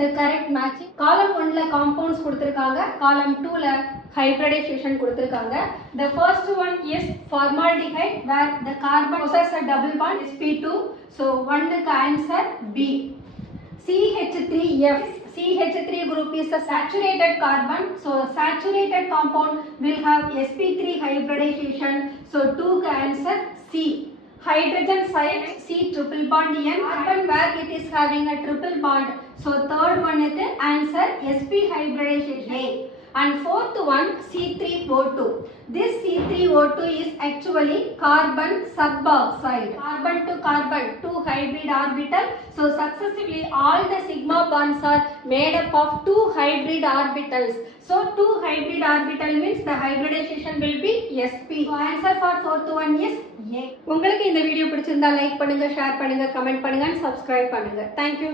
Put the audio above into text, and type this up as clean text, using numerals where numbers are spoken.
the correct matching. Column 1 la compounds கொடுத்திருக்காங்க, column 2 la hybridization கொடுத்திருக்காங்க. The first one is formaldehyde where the carbon possesses a double bond sp2. So 1 க்கு answer B. CH3F. CH3 group is a saturated carbon. So saturated compound will have sp3 hybridization. So 2 க்கு answer C. Hydrogen side C triple bond N, carbon where it is having a triple bond. So third one is the answer sp hybridization A. And fourth one C3O2. This C3O2 is actually carbon suboxide. Carbon to carbon, 2 hybrid orbital. So successively all the sigma bonds are made up of 2 hybrid orbitals. So 2 hybrid orbital means the hybridization will be sp. So answer for fourth one is A. உங்களுக்கு இந்த video பிடிச்சிருந்தா like பண்ணுங்க, share பண்ணுங்க, comment பண்ணுங்க and subscribe பண்ணுங்க. Thank you.